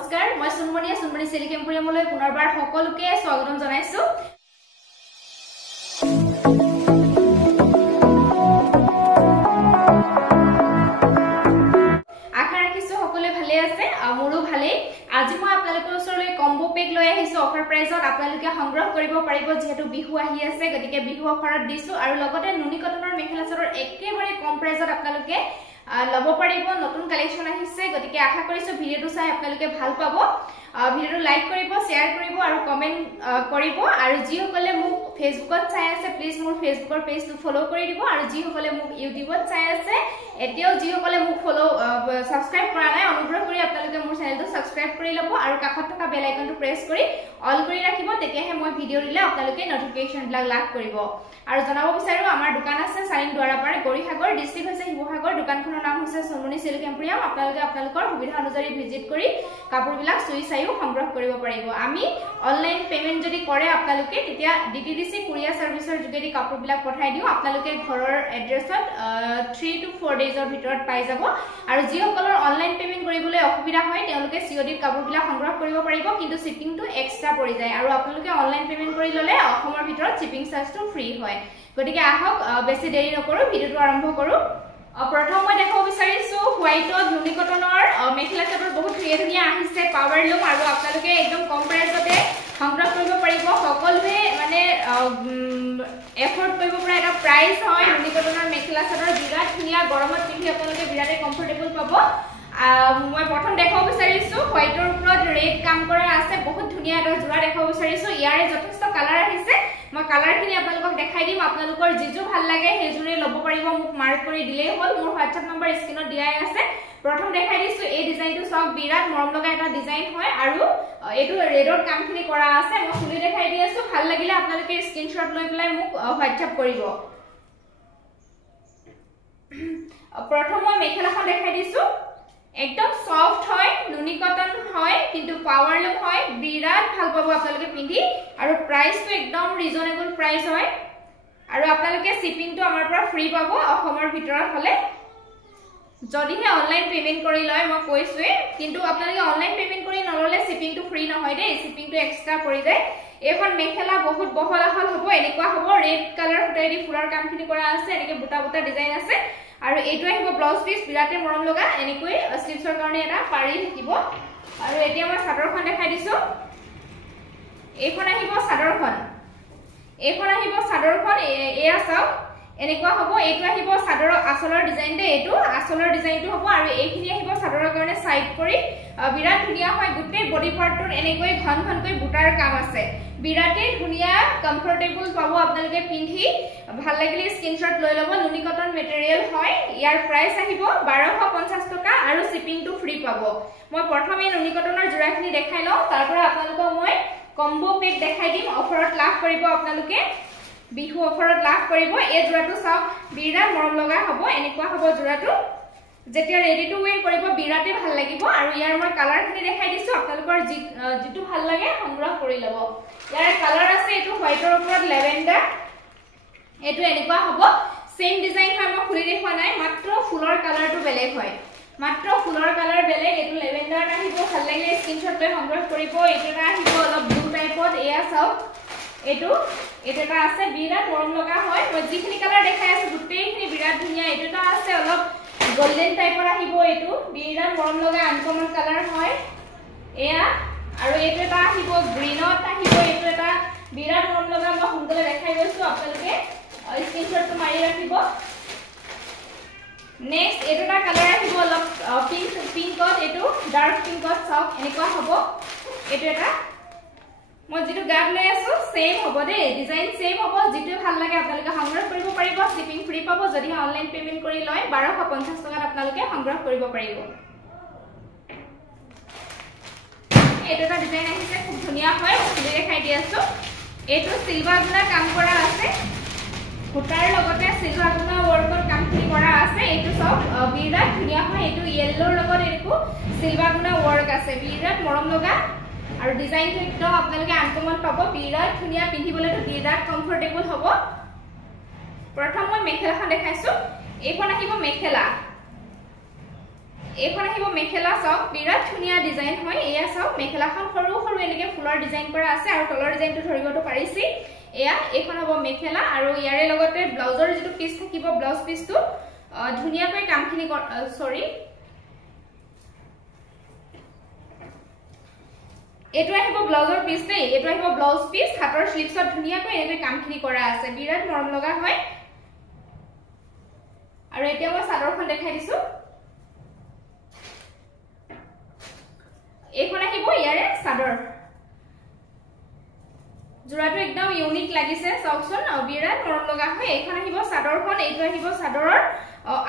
নমস্কাৰ মই সুনমণি চিল্ক এম্পোৰিয়ামলৈ পুনৰবাৰ সকলোকে স্বাগতম জনাইছো আশা ৰাখিছো সকলোৱে ভালে আছে মোৰো ভালে আজি মই আপোনালোকৰ ওচৰলৈ কম্বো পেক লৈ আহিছো অফাৰ প্ৰাইসত আপোনালোকে সংগ্ৰহ কৰিব পাৰিব যেহেতু বিহু আহি আছে গতিকে বিহু অফাৰত দিছো আৰু লগতে নুনি কটনৰ মেখেলা চাদৰ একেবাৰে কম প্ৰাইসত আপোনালোকে লব পাৰিব নতুন কালেকশন আহিছে গতিকে আশা কৰিছো ভিডিওটো চাই আপোনালোকে ভাল পাব ভিডিওটো লাইক কৰিব শেয়াৰ কৰিব আৰু কমেন্ট কৰিব আৰু যি সকলে মোক ফেসবুকত চাই আছে প্লিজ মোৰ ফেসবুকৰ পেজটো ফলো কৰি দিব আৰু যি সকলে মোক ইউটিউবত চাই আছে এতিয়াও যি সকলে মোক ফলো সাবস্ক্ৰাইব কৰা নাই অনুগ্ৰহ কৰি আপোনালোকে মোৰ চেনেলটো সাবস্ক্ৰাইব কৰি লব আৰু কাষত থকা বেল আইকনটো প্ৰেছ কৰি অল কৰি ৰাখিব তেতিয়াহে মই ভিডিও দিলে আপোনালোকে নটিফিকেশন বিলাক লাভ কৰিব আৰু জনাব বিচাৰো আমাৰ দোকান আছে চাৰিং দুৱাৰাপাৰ গৰিসাগৰ ডিস্ট্ৰিক্ট হৈছে শিৱসাগৰ দোকানখনৰ নাম হৈছে সুনমণি চিল্ক এম্পোৰিয়াম আপোনালোকে আপোনালোকৰ সুবিধা অনুযায়ী ভিজিট কৰি কাপোৰবিলাক চুই চাইও সংগ্ৰহ কৰিব পাৰিব আমি অনলাইন পেমেন্ট যদি কৰে আপোনালোকে তেতিয়া ডিটিডিসি কুৰিয়াৰ সাৰ্ভিসৰ যোগেদি কাপোৰবিলাক পঠাই দিও আপোনালোকে ঘৰৰ এড্ৰেছত 3 to 4 ডেজৰ ভিতৰত পাই যাব আৰু যি সকলৰ অনলাইন পেমেন্ট কৰিবলৈ অসুবিধা হয় তেওঁলোকে সিঅডি কাপোৰবিলাক সংগ্ৰহ কৰিব পাৰিব কিন্তু শিপিংটো এক্সট্ৰা পৰি যায় আৰু আপোনালোকে অনলাইন পেমেন্ট কৰি ললে অসমৰ ভিতৰত শিপিং চাৰ্জটো ফ্ৰী হয় গতিকে আহক বেছি দেৰি নকৰো ভিডিওটো আৰম্ভ কৰো প্ৰথম মই দেখাব বিচাৰিছো হোৱাইটত নুনি কটনৰ মেখেলা চাদৰ বহুত ধুনীয়া আহিছে পাৱাৰ লুম আৰু আপোনালোকে একদম কম প্ৰাইসতে সংগ্ৰহ কৰিব পাৰিব সকলোৱে মানে এফৰ্ট কৰিব পৰা এটা প্ৰাইস হয় নুনি কটনৰ মেখেলা চাদৰ বিৰাট ধুনীয়া গৰমত পিন্ধি আপোনালোকে বিৰাট কমফৰ্টেবল পাব মই প্ৰথম দেখাব বিচাৰিছো হোৱাইটৰ ওপৰত ৰেড কাম কৰা আছে বহুত ধুনীয়া এটা জোৰা দেখাব বিচাৰিছো ইয়াৰে যথেষ্ট কালাৰ আহিছে মই কালাৰখিনি আপোনালোকক দেখাই দিম আপোনালোকৰ যিজো ভাল লাগে হেজুৰে লব পাৰিব মোক মাৰ্ক কৰি দিলেই হ'ল মোৰ WhatsApp নম্বৰ স্ক্ৰিনত দিয়াই আছে প্ৰথম দেখাই দিছো এই ডিজাইনটো সব বিৰাট মৰম লগা এটা ডিজাইন হয় আৰু এটো ৰেডৰ কামখিনি কৰা আছে মই খুলি দেখাই দি আছো ভাল লাগিলে আপোনালোকে স্ক্ৰিনশ্বট লৈ পেলাই মোক WhatsApp কৰিব প্ৰথম মই মেখেলাখন দেখাই দিছো একদম সফট হয় নুনি কটন হয় কিন্তু পাৱাৰ লুম হয় বিৰাট ভাল পাব আপোনালোকে পিন্ধি আৰু প্ৰাইসটো একদম ৰিজনেবল প্ৰাইস হয় আৰু আপোনালোকে শিপিংটো আমাৰ পৰা ফ্ৰী পাব অসমৰ ভিতৰত হলে যদিহে অনলাইন পেমেন্ট কৰি লয় মই কৈছোৱে কিন্তু আপোনালোকে অনলাইন পেমেন্ট কৰি নললে শিপিংটো ফ্ৰী নহয় দেই শিপিংটো এক্সট্ৰা পৰি যায় এখন মেখেলা বহুত বহল আহল হ'ব এনেকুৱা হ'ব ৰেড কালাৰ ফুটাইদি ফুলৰ কামখিনি কৰা আছে এনেকে বুটা বুটা ডিজাইন আছে আৰু এইটো আহিব ব্লাউজ পিস বিৰাটে মৰম লগা এনেকৈ স্লিপছৰ কাৰণে এটা পাৰি থাকিব আৰু এতিয়া মই চাদৰখন দেখাই দিছো এইখন আহিব চাদৰখন এয়া চাও এনেকুৱা হ'ব এইটো আহিব চাদৰৰ আঁচলৰ ডিজাইন দে এইটো আঁচলৰ ডিজাইনটো হ'ব আৰু এইখিনি আহিব চাদৰৰ কাৰণে সাইড কৰি বিৰাট ধুনীয়া হয় গোটেই বডি পাৰ্টটোত এনেকৈ ঘনকৈ বুটাৰ কাম আছে বিৰাটে ধুনীয়া কমফৰ্টেবল পাব আপোনালোকে পিন্ধি ভাল লাগিলে স্ক্ৰিনশ্বট লৈ লব নুনি কটন মেটেৰিয়েল হয় ইয়াৰ প্ৰাইস আহিব 1250 টকা আৰু শিপিংটো ফ্ৰী পাব মই প্ৰথমে নুনি কটনৰ জোৰাখিনি দেখাই লওঁ তাৰপৰা আপোনালোকক মই কম্বো পেক দেখাই দিম অফাৰত লাভ কৰিব আপোনালোকে বিহু অফাৰত লাভ কৰিব এই জোৰাটো চাওক বিৰাট মৰম লগা হ'ব এনেকুৱা হ'ব জোৰাটো যেতিয়া ৰেডি টু ওয়্যাৰ কৰিব বিৰাটে ভাল লাগিব আৰু ইয়াৰ মই কালাৰখিনি দেখাই দিছো আপোনালোকৰ যিটো ভাল লাগে সংগ্ৰহ কৰি লব ইয়াৰ কালাৰ আছে এটো হোৱাইটৰ ওপৰত লেভেণ্ডাৰ এটো এনেকুৱা হ'ব সেম ডিজাইন হয় মই খুলি দেখুৱা নাই মাত্ৰ ফুলৰ কালাৰটো বেলেগ হয় মাত্ৰ ফুলৰ কালাৰ বেলেগ এটো লেভেণ্ডাৰ আহিব ভাল লাগিলে স্ক্ৰিনশ্বট লৈ সংগ্ৰহ কৰিব এটা আহিব অলপ ব্লু টাইপত এয়া চাওক এটা আছে বিৰাট মৰম লগা হয় মই যিখিনি কালাৰ দেখাই আছো গোটেইখিনি বিৰাট ধুনীয়া এটা আছে অলপ গোল্ডেন টাইপৰ আহিব এটো বিৰাট মৰম লগা আনকমন কালাৰ হয় এয়া আৰু এটা আহিব গ্ৰীনত আহিব এটা বিৰাট মৰম লগা মই সোনকালে দেখাই গৈছো আপোনালোকে স্ক্ৰিনশ্বটটো মাৰি ৰাখিব নেক্সট এটা কালাৰ আহিব অলপ পিংকত এটো ডাৰ্ক পিংকত চাওক এনেকুৱা হ'ব এটা মই যেটো গাব লৈ আছো সেম হ'ব দে ডিজাইন সেম হ'ব যেটো ভাল লাগে আপোনালোকে সংগ্ৰহ কৰিব পাৰিব শিপিং ফ্ৰী পাব যদি অনলাইন পেমেন্ট কৰি লয় 1250 টকাত আপোনালোকে সংগ্ৰহ কৰিব পাৰিব এটা ডিজাইন আহিছে খুব ধুনীয়া হয় খুলি দেখাই দি আছো এটো সিলভাৰ গুণা কাম কৰা আছে ফুটাৰ লগতে সিলভাৰ গুণা ওয়াৰ্কৰ কামখিনি কৰা আছে এটো সব বিৰাট ধুনীয়া হয় এটো ইয়েলোৰ লগত এটো সিলভাৰ গুণা ওয়াৰ্ক আছে বিৰাট মৰম লগা আৰু ডিজাইনটো একদম আপোনালোকে আনকমন পাব বিৰাট ধুনীয়া পিন্ধিবলৈটো বিৰাট কমফৰ্টেবল হ'ব প্ৰথম মই মেখেলাখন দেখাইছো এইখন আহিব মেখেলা এখন আহিব মেখেলা চাওক বিৰাট ধুনীয়া ডিজাইন হয় এয়া চাওক মেখেলাখন সৰু সৰু এনেকে ফুলৰ ডিজাইন কৰা আছে আৰু তলৰ ডিজাইনটো ধৰিবটো পাৰিছি এয়া এখন হ'ব মেখেলা আৰু ইয়াৰে লগতে ব্লাউজৰ যেটো পিস থাকিব ব্লাউজ পিসটো ধুনীয়াকৈ কামখিনি সৰি এটো আহিব ব্লাউজৰ পিস দেই এটো আহিব ব্লাউজ পিস হাতৰ স্লিপছত ধুনীয়াকৈ এনেকৈ কামখিনি কৰা আছে বিৰাট মৰম লগা হয় আৰু এতিয়া মই চাদৰখন দেখাই দিছো এখন আহিব ইয়াৰে চাদৰ জোৰাটো একদম ইউনিক লাগিছে চাওকচোন বিৰাট মৰম লগা হয় এখন আহিব চাদৰখন এইটো আহিব চাদৰৰ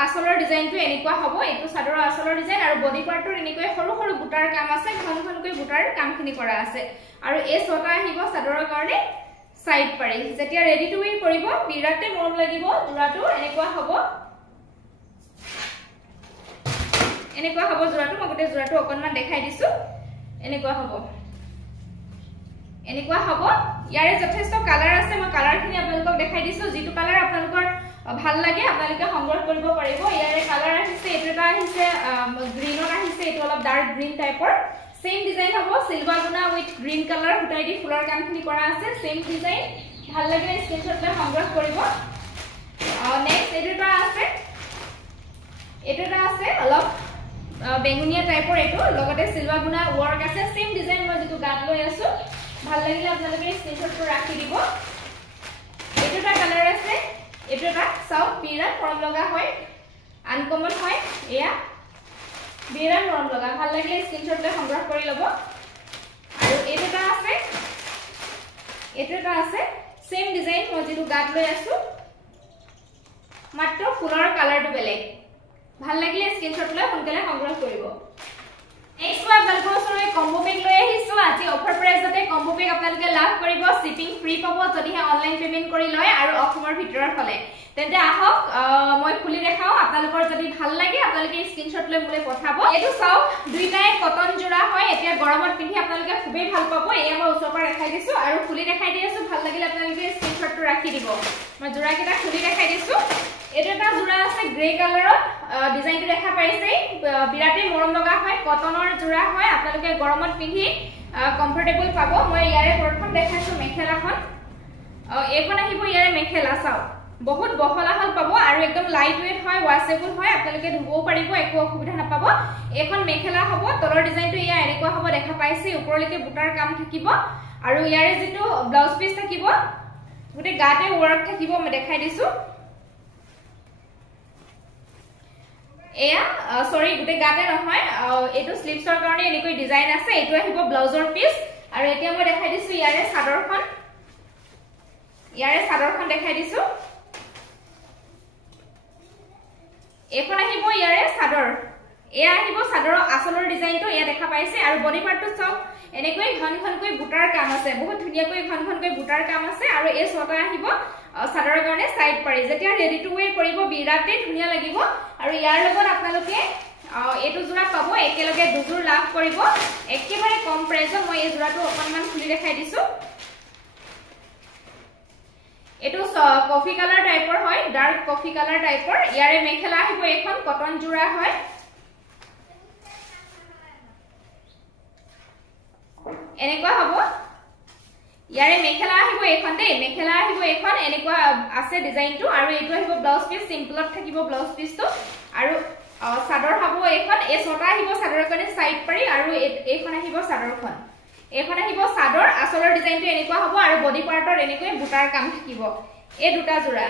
আসলৰ ডিজাইনটো এনেকুৱা হ'ব এইটো চাদৰৰ আসলৰ ডিজাইন আৰু বডি পাৰ্টৰ এনেকৈ সৰু সৰু বুটাৰ কাম আছে ঘনঘনকৈ বুটাৰ কামখিনি কৰা আছে আৰু এই ছটা আহিব চাদৰৰ কাৰণে সাইড পাৰি যেতিয়া ৰেডি টু উইৰ কৰিব বিৰাটে মৰম লাগিব জোৰাটো এনেকুৱা হ'ব জোৰাটো মই গোটে জোৰাটো অকনমান দেখাই দিছো এনেকুৱা হ'ব ইয়াৰে যথেষ্ট কালাৰ আছে মই কালাৰখিনি আপোনালোকক দেখাই দিছো যেটো কালাৰ আপোনালোকৰ ভাল লাগে আপোনালোকে সংগ্ৰহ কৰিব পাৰিব ইয়াৰে কালাৰ আহিছে এটা আহিছে গ্ৰীনত আহিছে এটো অলপ ডাৰ্ক গ্ৰীন টাইপৰ সেম ডিজাইন হ'ব সিলভাৰ গুনা উইথ গ্ৰীন কালাৰ ফুটাই দি ফুলৰ কামখিনি কৰা আছে সেম ডিজাইন ভাল লাগে স্ক্ৰিনশ্বট লৈ সংগ্ৰহ কৰিব নেক্সট এটা আছে অলপ বেগুনিয়া টাইপৰ এটো লগতে সিলভাৰ গুনা ওয়ার্ক আছে সেম ডিজাইন মই যেটো গাত লৈ আছো ভাল লাগিলে আপোনালোকে স্ক্ৰিনশ্বটটো ৰাখি দিব এটা কালাৰ আছে এটা সাউথ বিৰাট মৰম লগা হয় আনকমন হয় এয়া বিৰাট মৰম লগা ভাল লাগিলে স্ক্ৰিনশ্বট লৈ সংগ্ৰহ কৰি লব আৰু এটা আছে সেম ডিজাইন মই যেটো গাত লৈ আছো মাত্ৰ ফুলৰ কালাৰটো বেলেগ ভাল লাগিলে স্ক্ৰিনশ্বট লৈ সোনকালে সংগ্ৰহ কৰিব নেক্সট মই আপোনালোকৰ ওচৰলৈ কম্বো পেক লৈ আহিছো আজি অফাৰ প্ৰাইজতে কম্বো পেক আপোনালোকে লাভ কৰিব শিপিং ফ্ৰী পাব যদিহে অনলাইন পেমেন্ট কৰি লয় আৰু অসমৰ ভিতৰৰ হলে তেন্তে আহক মই খুলি দেখাও আপোনালোকৰ যদি ভাল লাগে আপোনালোকে স্ক্ৰিনশ্বট লৈ মোলে পঠাব এটো চাওক দুইটাই কটন জোৰা হয় এতিয়া গৰমত পিন্ধি আপোনালোকে খুবেই ভাল পাব এয়া মই ওচৰৰ পৰা দেখাই দিছো আৰু খুলি দেখাই দি আছো ভাল লাগিলে আপোনালোকে স্ক্ৰিনশ্বটটো ৰাখি দিব মই জোৰা কেটা খুলি দেখাই দিছো এটা জোৰা আছে গ্ৰে কালাৰত ডিজাইনটো দেখা পাইছে বিৰাটে মৰম লগা হয় কটনৰ জোৰা হয় আপোনালোকে গৰমত পিন্ধি কমফৰ্টেবল পাব মই ইয়াৰে প্ৰথম দেখাইছো মেখেলাখন এখন আহিব ইয়াৰে মেখেলা চাও বহুত বহলা হল পাব আৰু একদম লাইট ওয়েট হয় ওয়াশেবল হয় আপোনালোকে ধুবও পাৰিব একো অসুবিধা নাপাব এখন মেখেলা হ'ব তলৰ ডিজাইনটো ইয়া এনেকুৱা হ'ব দেখা পাইছে ওপৰলৈকে বুটাৰ কাম থাকিব আৰু ইয়াৰে যেটো ব্লাউজ পিস থাকিব গোটে গাতে ওয়াৰ্ক থাকিব মই দেখাই দিছো এয়া সৰি গুটে গাতে নহয় এটো স্লিপছৰ কাৰণে এনেকৈ ডিজাইন আছে এটো আহিব ব্লাউজৰ পিস আৰু এতিয়া মই দেখাই দিছো ইয়াৰে চাদৰখন দেখাই দিছো এখন আহিব ইয়াৰে চাদৰ এয়া আহিব চাদৰৰ আসলৰ ডিজাইনটো এয়া দেখা পাইছে আৰু বডি পাৰ্টটো চাওক এনেকৈ ঘনঘনকৈ বুটাৰ কাম আছে বহুত ধুনীয়াকৈ ঘনঘনকৈ বুটাৰ কাম আছে আৰু এই ছটা আহিব চাদৰৰ কাৰণে সাইড পাৰি যেতিয়া ৰেডি টু ওয়ে কৰিব বিৰাটে ধুনীয়া লাগিব আৰু ইয়াৰ লগত আপোনালোকে এটো জোৰা পাব একেলগে দুজোৰ লাভ কৰিব একেবাৰে কম প্ৰাইজত মই এই জোৰাটো অকনমান খুলি দেখাই দিছো এটো কফি কালাৰ টাইপৰ হয় ডাৰ্ক কফি কালাৰ টাইপৰ ইয়াৰে মেখেলা আহিব এখন কটন জোৰা হয় এনেকুৱা হ'ব ইয়াৰে মেখেলা আহিব এখন দেই মেখেলা আহিব এখন এনেকুৱা আছে ডিজাইনটো আৰু এটো আহিব ব্লাউজ পিস সিম্পলত থাকিব ব্লাউজ পিসটো আৰু চাদৰ হ'ব এখন এই ছটা আহিব চাদৰৰ কাৰণে সাইড পাৰি আৰু এইখন আহিব চাদৰখন এখন আহিব চাদৰ আসলৰ ডিজাইনটো এনেকুৱা হ'ব আৰু বডি পাৰ্টৰ এনেকৈ বুটাৰ কাম থাকিব এই দুটা জোৰা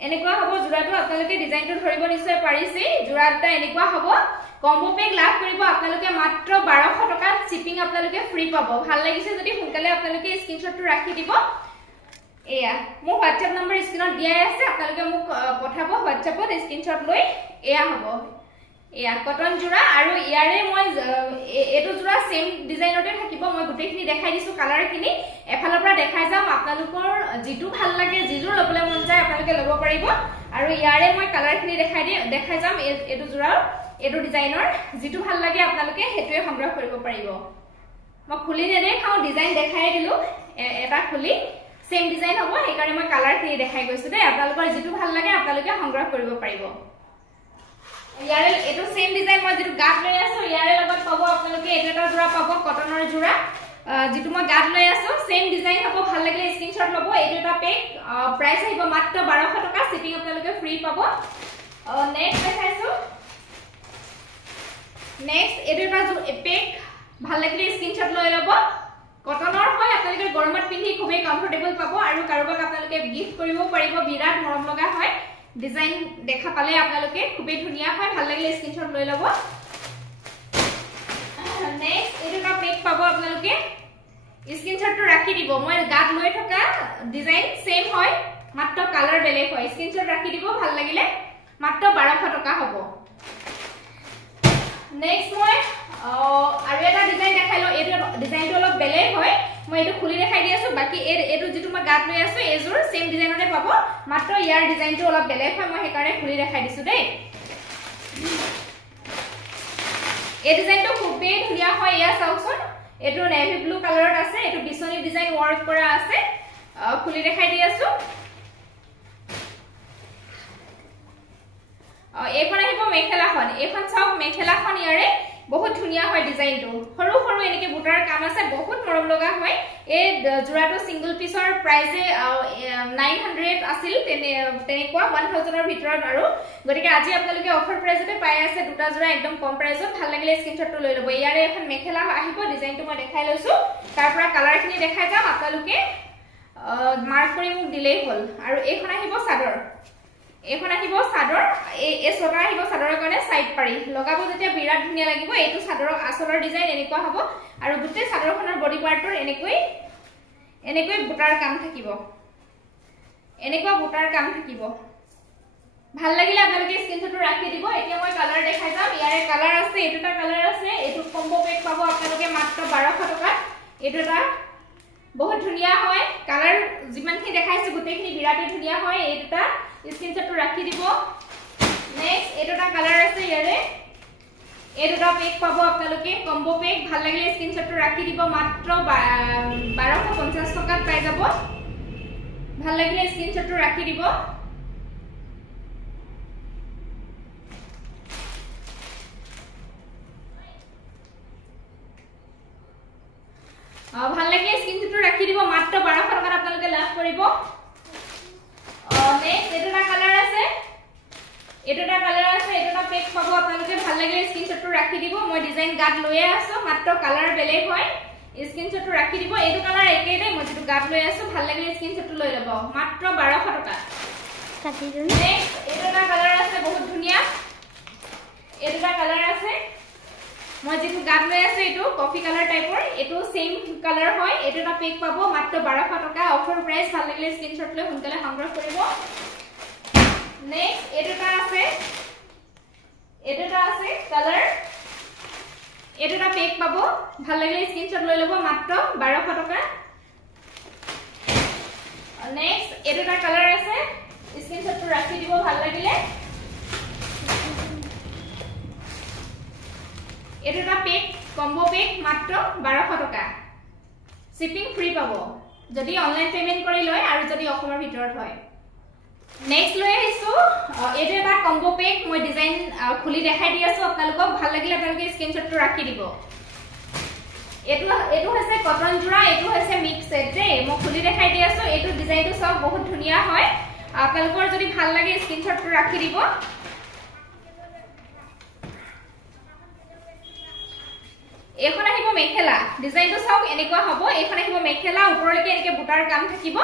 এনেকুৱা হ'ব জোৰাটো আপোনালোকে ডিজাইনটো ধৰিব নিশ্চয় পাৰিছে জোৰাটা এনেকুৱা হ'ব কম্বো পেক লাভ কৰিব আপোনালোকে মাত্ৰ 1200 টকাত শিপিং আপোনালোকে ফ্ৰী পাব ভাল লাগিছে যদি সোনকালে আপোনালোকে স্ক্ৰিনশ্বটটো ৰাখি দিব এয়া মোৰ WhatsApp নম্বৰ স্ক্ৰিনত দিয়াই আছে আপোনালোকে মোক পঠাব WhatsAppত স্ক্ৰিনশ্বট লৈ এয়া হ'ব এয়া কটন জোৰা আৰু ইয়াৰে মই এটো জোৰা সেম ডিজাইনতে থাকিব মই গুটেখিনি দেখাই দিছো কালাৰখিনি এফালৰ পৰা দেখাই যাম আপোনালোকৰ যেটো ভাল লাগে যেজোৰ লবলে মন যায় আপোনালোকে লব পাৰিব আৰু ইয়াৰে মই কালাৰখিনি দেখাই যাম এটো জোৰাৰ এটো ডিজাইনৰ যেটো ভাল লাগে আপোনালোকে হেতুৱে সংগ্ৰহ কৰিব পাৰিব মই খুলি নেদেখাও ডিজাইন দেখাই দিলো এটা খুলি সেম ডিজাইন হ'ব হেকাৰে মই কালাৰখিনি দেখাই গৈছো দে আপোনালোকৰ যেটো ভাল লাগে আপোনালোকে সংগ্ৰহ কৰিব পাৰিব ইয়াৰে এটো সেম ডিজাইন মই যেটো গাত লৈ আছো ইয়াৰে লগত পাব আপোনালোকে এটা জোৰা পাব কটনৰ জোৰা যেটো মই গাত লৈ আছো সেম ডিজাইন হ'ব ভাল লাগিলে স্ক্ৰিনশ্বট ল'ব এটো এটা পেক প্ৰাইস আহিব মাত্ৰ 1200 টকা শিপিং আপোনালোকে ফ্ৰী পাব নেক্সট দেখাইছো নেক্সট এটো এটা পেক ভাল লাগিলে স্ক্ৰিনশ্বট লৈ ল'ব কটনৰ হয় আপোনালোকে গৰমত পিন্ধি খুবেই কমফৰ্টেবল পাব আৰু কাৰোবাক আপোনালোকে গিফট কৰিব পাৰিব বিৰাট মৰম লগা হয় ডিজাইন দেখা পালে আপোনালোকে খুবেই ধুনিয়া হয় ভাল লাগিলে স্ক্ৰিনশ্বট লৈ ল'ব নেক্সট এটো পেক পাব আপোনালোকে স্ক্ৰিনশ্বটটো ৰাখি দিব মই গাত লৈ থকা ডিজাইন সেম হয় মাত্ৰ কালাৰ বেলেগ হয় স্ক্ৰিনশ্বট ৰাখি দিব ভাল লাগিলে মাত্ৰ 1200 টকা হ'ব নেক্সট মই আৰু এটা ডিজাইন দেখাইলো এটো ডিজাইনটো অলপ বেলেগ হয় মই এটো খুলি দেখাই দি আছো বাকি এটো যেটো মই গাত লৈ আছো এজোৰ সেম ডিজাইনতে পাব মাত্ৰ ইয়াৰ ডিজাইনটো অলপ বেলেগ হয় মই হেকাৰে খুলি দেখাই দিছো দেই এই ডিজাইনটো খুবেই ধুনিয়া হয় ইয়া চাওকচোন এটো নেভি ব্লু কালাৰত আছে এটো বিছনি ডিজাইন ওয়াৰ্ক কৰা আছে খুলি দেখাই দি আছো এখন আহিব মেখেলাখন এখন চাওক মেখেলাখন ইয়াৰে বহুত ধুনিয়া হয় ডিজাইনটো সৰু সৰু এনেকে বুটাৰ কাম আছে বহুত মৰম লগা হয় এই জোৰাটো সিঙ্গল পিসৰ প্ৰাইসে 900 আছিল তেনেকুৱা 1000 ৰ ভিতৰত আৰু গতিকে আজি আপোনালোকে অফাৰ প্ৰাইসতে পাই আছে দুটা জোৰা একদম কম প্ৰাইসত ভাল লাগিলে স্ক্ৰিনশ্বটটো লৈ ল'ব ইয়াৰে এখন মেখেলা আহিব ডিজাইনটো মই দেখাই লৈছো তাৰ পৰা কালাৰখিনি দেখাই যাম আপোনালোকে মাৰ্ক কৰি মোক দিলেই হ'ল আৰু এইখন আহিব চাদৰ এখন আহিব চাদৰ এই ছটা আহিব চাদৰৰ কাৰণে সাইড পাৰি লগাব যেতিয়া বিৰাট ধুনিয়া লাগিব এইটো চাদৰৰ আসলৰ ডিজাইন এনেকুৱা হ'ব আৰু গোটেই চাদৰখনৰ বডি পাৰ্টৰ এনেকৈ বুটাৰ কাম থাকিব এনেকুৱা বুটাৰ কাম থাকিব ভাল লাগিলে আপোনালোকে স্ক্ৰিনশ্বটটো ৰাখি দিব এতিয়া মই কালাৰ দেখাই যাম ইয়াৰে কালাৰ আছে এটোটা কালাৰ আছে এটো কম্বো পেক পাব আপোনালোকে মাত্ৰ 1200 টকা এটোটা বহুত ধুনিয়া হয় কালাৰ যিমানখিনি দেখাইছো গোটেইখিনি বিৰাটে ধুনিয়া হয় এটোটা স্ক্ৰিনশ্বটটো ৰাখি দিব নেক্সট এটোটা কালাৰ আছে ইয়াৰে এটোটা পেক পাব আপোনালোকে কম্বো পেক ভাল লাগিলে স্ক্ৰিনশ্বটটো ৰাখি দিব মাত্ৰ 1250 টকাত পাই যাব ভাল লাগিলে স্ক্ৰিনশ্বটটো ৰাখি দিব ভাল লাগিলে স্ক্ৰিনশ্বটটো ৰাখি দিব মাত্ৰ 1200 টকাত আপোনালোকে লাভ কৰিব নেক্সট এটোটা কালাৰ আছে এটোটা পেক পাব আপোনালোকে ভাল লাগিলে স্ক্ৰিনশ্বটটো ৰাখি দিব মই ডিজাইন গাত লৈয়ে আছো মাত্ৰ কালাৰ বেলেগ হয় স্ক্ৰিনশ্বটটো ৰাখি দিব এইটো কালাৰ একেই দেই মই যেটো গাত লৈ আছো ভাল লাগিলে স্ক্ৰিনশ্বটটো লৈ ল'ব মাত্ৰ 1200 টকা কাটি দিম নেক্সট এটোটা কালাৰ আছে বহুত ধুনিয়া এটোটা কালাৰ আছে মই যেটো গাত লৈ আছো এটো কফি কালাৰ টাইপৰ এটো সেম কালাৰ হয় এটোটা পেক পাব মাত্ৰ 1200 টকা অফাৰ প্ৰাইস ভাল লাগিলে স্ক্ৰিনশ্বট লৈ সোনকালে সংগ্ৰহ কৰিব নেক্সট এটোটা আছে কালাৰ এটোটা পেক পাব ভাল লাগিলে স্ক্ৰিনশ্বট লৈ ল'ব মাত্ৰ 1200 টকা নেক্সট এটোটা কালাৰ আছে স্ক্ৰিনশ্বটটো ৰাখি দিব ভাল লাগিলে এটোটা পেক কম্বো পেক মাত্ৰ 1200 টকা শিপিং ফ্ৰী পাব যদি অনলাইন পেমেন্ট কৰি লয় আৰু যদি অসমৰ ভিতৰত হয় নেক্সট লৈ আহিছো এটো এটা কম্বো পেক মই ডিজাইন খুলি দেখাই দি আছো আপোনালোকক ভাল লাগিলে আপোনালোকে স্ক্ৰিনশ্বটটো ৰাখি দিব এটো হৈছে কটন জোৰা এটো হৈছে মিক্স সেট দেই মই খুলি দেখাই দি আছো এটো ডিজাইনটো সব বহুত ধুনিয়া হয় আপোনালোকৰ যদি ভাল লাগে স্ক্ৰিনশ্বটটো ৰাখি দিব এখন আহিব মেখেলা ডিজাইনটো সব এনেকুৱা হ'ব এখন আহিব মেখেলা ওপৰলৈকে এনেকে বুটাৰ কাম থাকিব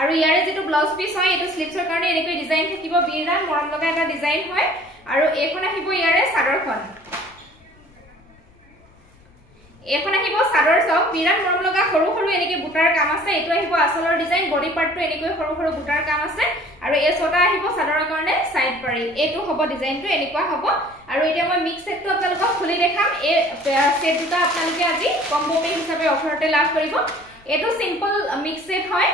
আৰু ইয়াৰে যেটো ব্লাউজ পিস হয় এটো স্লিপছৰ কাৰণে এনেকৈ ডিজাইন থাকিব বিৰাট মৰম লগা এটা ডিজাইন হয় আৰু এখন আহিব ইয়াৰে চাদৰখন এখন আহিব চাদৰ সব বিৰাট মৰম লগা সৰু সৰু এনেকে বুটাৰ কাম আছে এটো আহিব আসলৰ ডিজাইন বডি পাৰ্টটো এনেকৈ সৰু সৰু বুটাৰ কাম আছে আৰু এই ছটা আহিব চাদৰৰ কাৰণে সাইড পাৰি এটো হ'ব ডিজাইনটো এনেকুৱা হ'ব আৰু এতিয়া মই মিক্স সেটটো আপোনালোকক খুলি দেখাম এই সেট দুটা আপোনালোকে আজি কম্বো পেক হিচাপে অফাৰতে লাভ কৰিব এটো সিম্পল মিক্স সেট হয়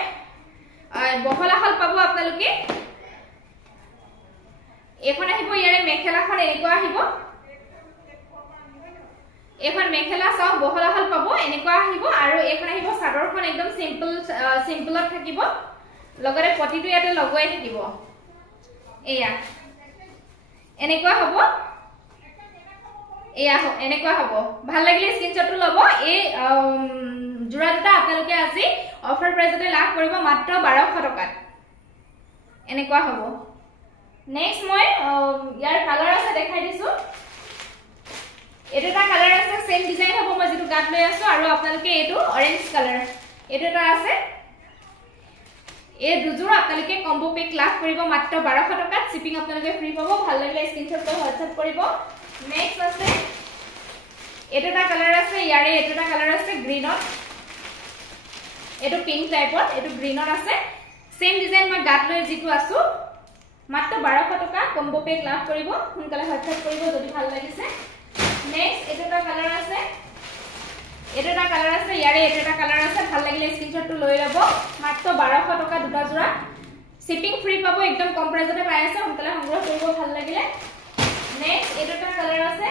বহলাহল পাব আপোনালোকে এখন আহিব ইয়াৰে মেখেলাখন এনেকুৱা আহিব এখন মেখেলা সব বহলাহল পাব এনেকুৱা আহিব আৰু এখন আহিব চাদৰখন একদম সিম্পলত থাকিব লগতে পটিটো ইয়াতে লগোৱাই থাকিব এয়া এনেকুৱা হ'ব এয়া এনেকুৱা হ'ব ভাল লাগিলে স্ক্ৰিনশ্বটটো ল'ব এই জোৰা দুটা আপোনালোকে আজি অফাৰ প্ৰাইজতে লাভ কৰিব মাত্ৰ 1200 টকাত এনেকুৱা হ'ব নেক্সট মই ইয়াৰ কালাৰ আছে দেখাই দিছো এটা কালাৰ আছে সেম ডিজাইন হ'ব মই যেটো গাত লৈ আছো আৰু আপোনালোকে এটো অৰেঞ্জ কালাৰ এটা আছে এই দুজোৰ আপোনালোকে কম্বো পেক লাভ কৰিব মাত্ৰ 1200 টকাত শিপিং আপোনালোকে ফ্ৰী পাব ভাল লাগিলে স্ক্ৰিনশ্বট লৈ WhatsApp কৰিব নেক্সট আছে এটা কালাৰ আছে ইয়াৰে এটা কালাৰ আছে গ্ৰীনত এটো পিংক টাইপৰ এটো গ্ৰীনত আছে সেম ডিজাইন মই গাত লৈ যেটো আছো মাত্ৰ 1200 টকা কম্বো পেক লাভ কৰিব সোনকালে WhatsApp কৰিব যদি ভাল লাগিছে নেক্সট এটা কালাৰ আছে ইয়াৰে এটা কালাৰ আছে ভাল লাগিলে স্ক্ৰিনশ্বটটো লৈ ল'ব মাত্ৰ 1200 টকা দুটা জোৰা শিপিং ফ্ৰী পাব একদম কম প্ৰাইজতে পাই আছে সোনকালে সংগ্ৰহ কৰিব ভাল লাগিলে নেক্সট এটা কালাৰ আছে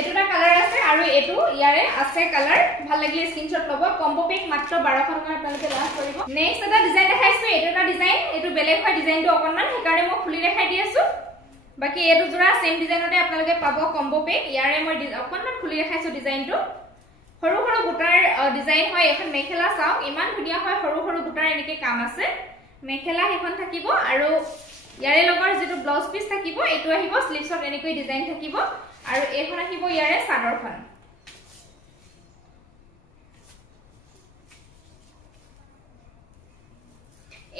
এটা কালাৰ আছে আৰু এটো ইয়াৰে আছে কালাৰ ভাল লাগিলে স্ক্ৰিনশ্বট ল'ব কম্বো পেক মাত্ৰ 1200 টকা আপোনালোকে লাভ কৰিব নেক্সট এটা ডিজাইন দেখাইছো এটা ডিজাইন এটো বেলেগ হয় ডিজাইনটো অকনমান হেকাৰে মই খুলি দেখাই দি আছো বাকি এটো জোৰা সেম ডিজাইনতে আপোনালোকে পাব কম্বো পেক ইয়াৰে মই অকনমান খুলি দেখাইছো ডিজাইনটো সৰু সৰু বুটাৰ ডিজাইন হয় এখন মেখেলা চাও ইমান ধুনিয়া হয় সৰু সৰু বুটাৰ এনেকে কাম আছে মেখেলা এখন থাকিব আৰু ইয়াৰে লগৰ যেটো ব্লাউজ পিস থাকিব এটো আহিব স্লিভছত এনেকৈ ডিজাইন থাকিব আৰু এখন আহিব ইয়াৰে চাদৰখন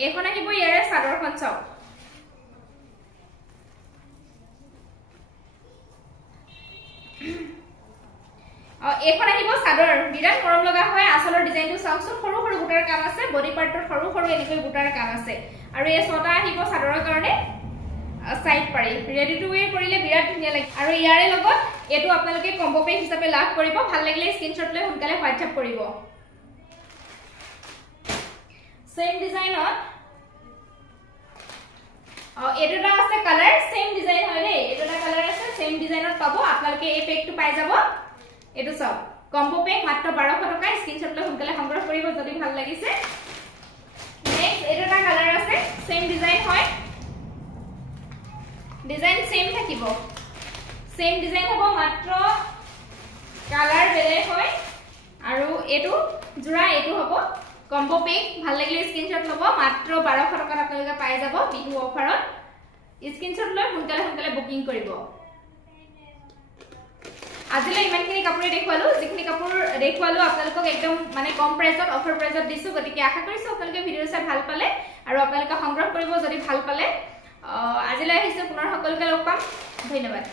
এখন আহিব ইয়াৰে চাদৰখন চাও এখন আহিব চাদৰ বিৰাট মৰম লগা হয় আসলৰ ডিজাইনটো চাওকচোন সৰু সৰু বুটাৰ কাম আছে বডি পাৰ্টৰ সৰু সৰু এনেকৈ বুটাৰ কাম আছে আৰু এই ছটা আহিব চাদৰৰ কাৰণে সাইড পাৰি ৰেডি টু ওয়্যাৰ কৰিলে বিৰাট ধুনিয়া লাগে আৰু ইয়াৰে লগত এটো আপোনালোকে কম্বো পেক হিচাপে লাভ কৰিব ভাল লাগিলে স্ক্ৰিনশ্বট লৈ সোনকালে WhatsApp কৰিব সেম ডিজাইনত এটা আছে কালাৰ সেম ডিজাইন হয় ৰে এটা কালাৰ আছে সেম ডিজাইনত পাব আপোনালোকে এই পেকটো পাই যাব এটো সব কম্বো পেক মাত্ৰ 1200 টকা স্ক্ৰিনশ্বট লৈ সোনকালে সংগ্ৰহ কৰিব যদি ভাল লাগিছে নেক্সট এটা কালাৰ আছে সেম ডিজাইন হয় ডিজাইন সেম থাকিব সেম ডিজাইন হ'ব মাত্ৰ কালাৰ বেলেগ হয় আৰু এটো জোৰা এটো হ'ব কম্বো পেক ভাল লাগিলে স্ক্ৰিনশ্বট ল'ব মাত্ৰ 1200 টকা আপোনালোকে পাই যাব বিহু অফাৰত স্ক্ৰিনশ্বট লৈ সোনকালে বুকিং কৰিব আজিলৈ ইমানখিনি কাপোৰে দেখুৱালো যিখিনি কাপোৰ দেখুৱালো আপোনালোকক একদম মানে কম প্ৰাইজত অফাৰ প্ৰাইজত দিছো গতিকে আশা কৰিছো আপোনালোকে ভিডিঅ চাই ভাল পালে আৰু আপোনালোকে সংগ্ৰহ কৰিব যদি ভাল পালে আজিলৈ আহিছো পুনৰ সকলোকে লগ পাম ধন্যবাদ